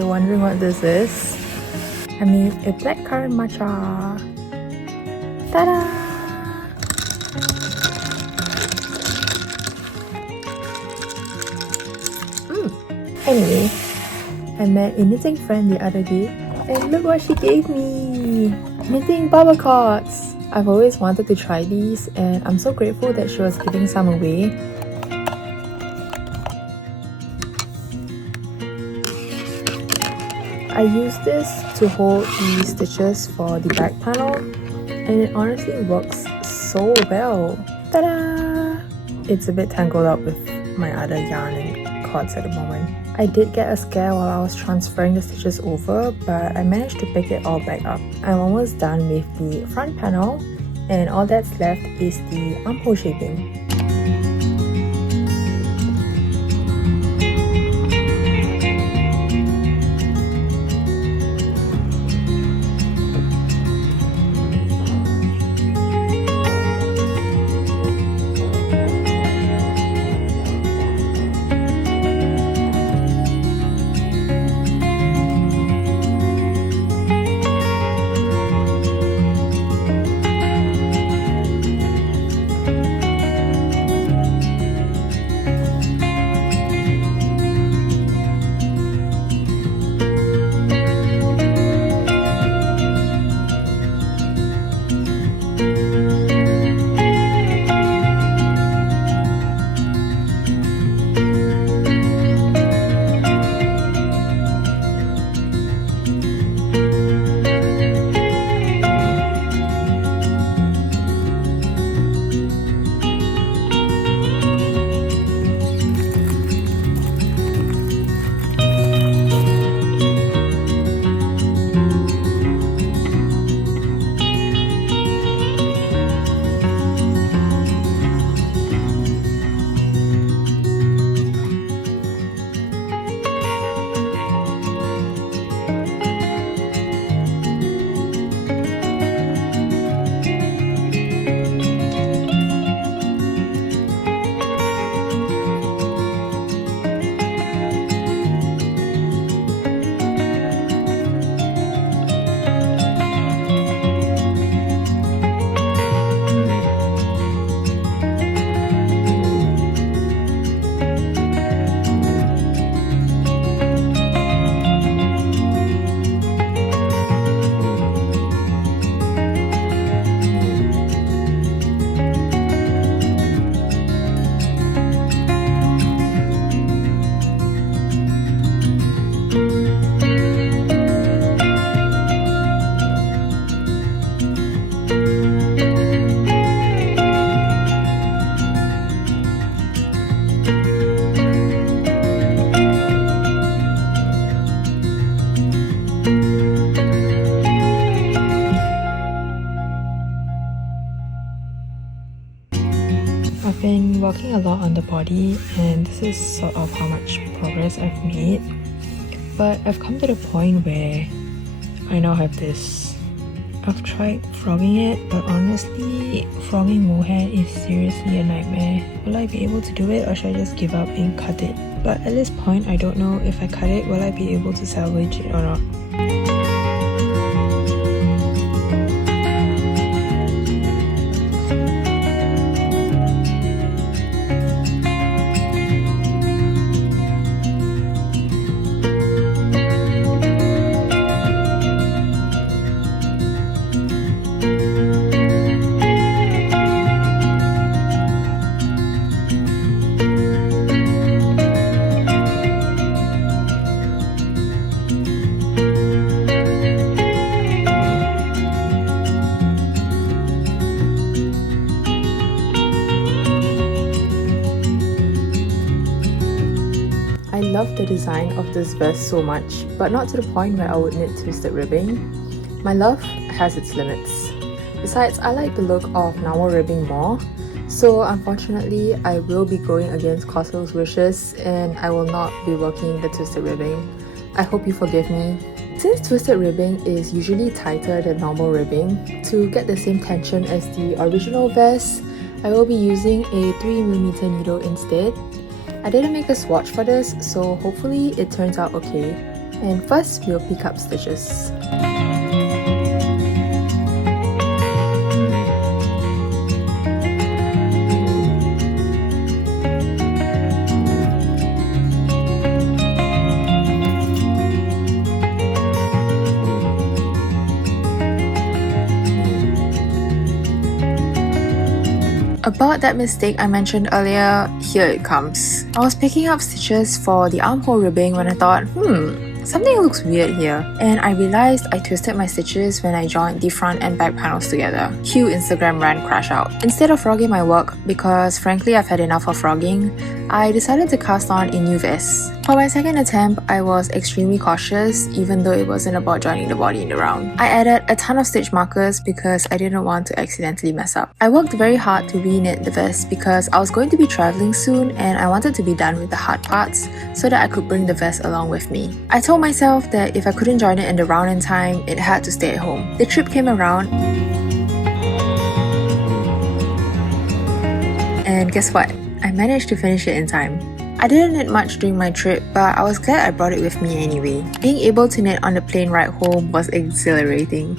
you're wondering what this is, I made a blackcurrant matcha. Ta-da! Anyway, I met a knitting friend the other day and look what she gave me! Knitting bubble cords! I've always wanted to try these and I'm so grateful that she was giving some away. I use this to hold the stitches for the back panel and it honestly works so well. Ta-da! It's a bit tangled up with my other yarn and cords at the moment. I did get a scare while I was transferring the stitches over, but I managed to pick it all back up. I'm almost done with the front panel and all that's left is the armhole shaping. I've been working a lot on the body and this is sort of how much progress I've made, but I've come to the point where I now have this. I've tried frogging it, but honestly, frogging mohair is seriously a nightmare. Will I be able to do it or should I just give up and cut it? But at this point, I don't know if I cut it, will I be able to salvage it or not? I love the design of this vest so much, but not to the point where I would knit twisted ribbing. My love has its limits. Besides, I like the look of normal ribbing more, so unfortunately I will be going against Kosil's wishes and I will not be working the twisted ribbing. I hope you forgive me. Since twisted ribbing is usually tighter than normal ribbing, to get the same tension as the original vest, I will be using a 3mm needle instead. I didn't make a swatch for this, so hopefully it turns out okay. And first, we'll pick up stitches. About that mistake I mentioned earlier, here it comes. I was picking up stitches for the armhole ribbing when I thought, something looks weird here. And I realized I twisted my stitches when I joined the front and back panels together. Cue Instagram rant crash out. Instead of frogging my work, because frankly I've had enough of frogging, I decided to cast on a new vest. For my second attempt, I was extremely cautious even though it wasn't about joining the body in the round. I added a ton of stitch markers because I didn't want to accidentally mess up. I worked very hard to re-knit the vest because I was going to be traveling soon and I wanted to be done with the hard parts so that I could bring the vest along with me. I told myself that if I couldn't join it in the round in time, it had to stay at home. The trip came around and guess what? I managed to finish it in time. I didn't knit much during my trip, but I was glad I brought it with me anyway. Being able to knit on the plane ride home was exhilarating.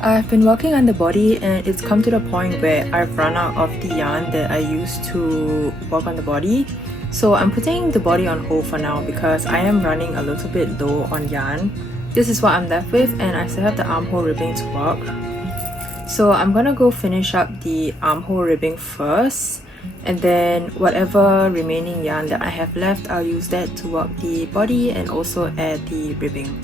I've been working on the body and it's come to the point where I've run out of the yarn that I used to work on the body. So I'm putting the body on hold for now because I am running a little bit low on yarn. This is what I'm left with and I still have the armhole ribbing to work. So I'm gonna go finish up the armhole ribbing first and then whatever remaining yarn that I have left, I'll use that to work the body and also add the ribbing.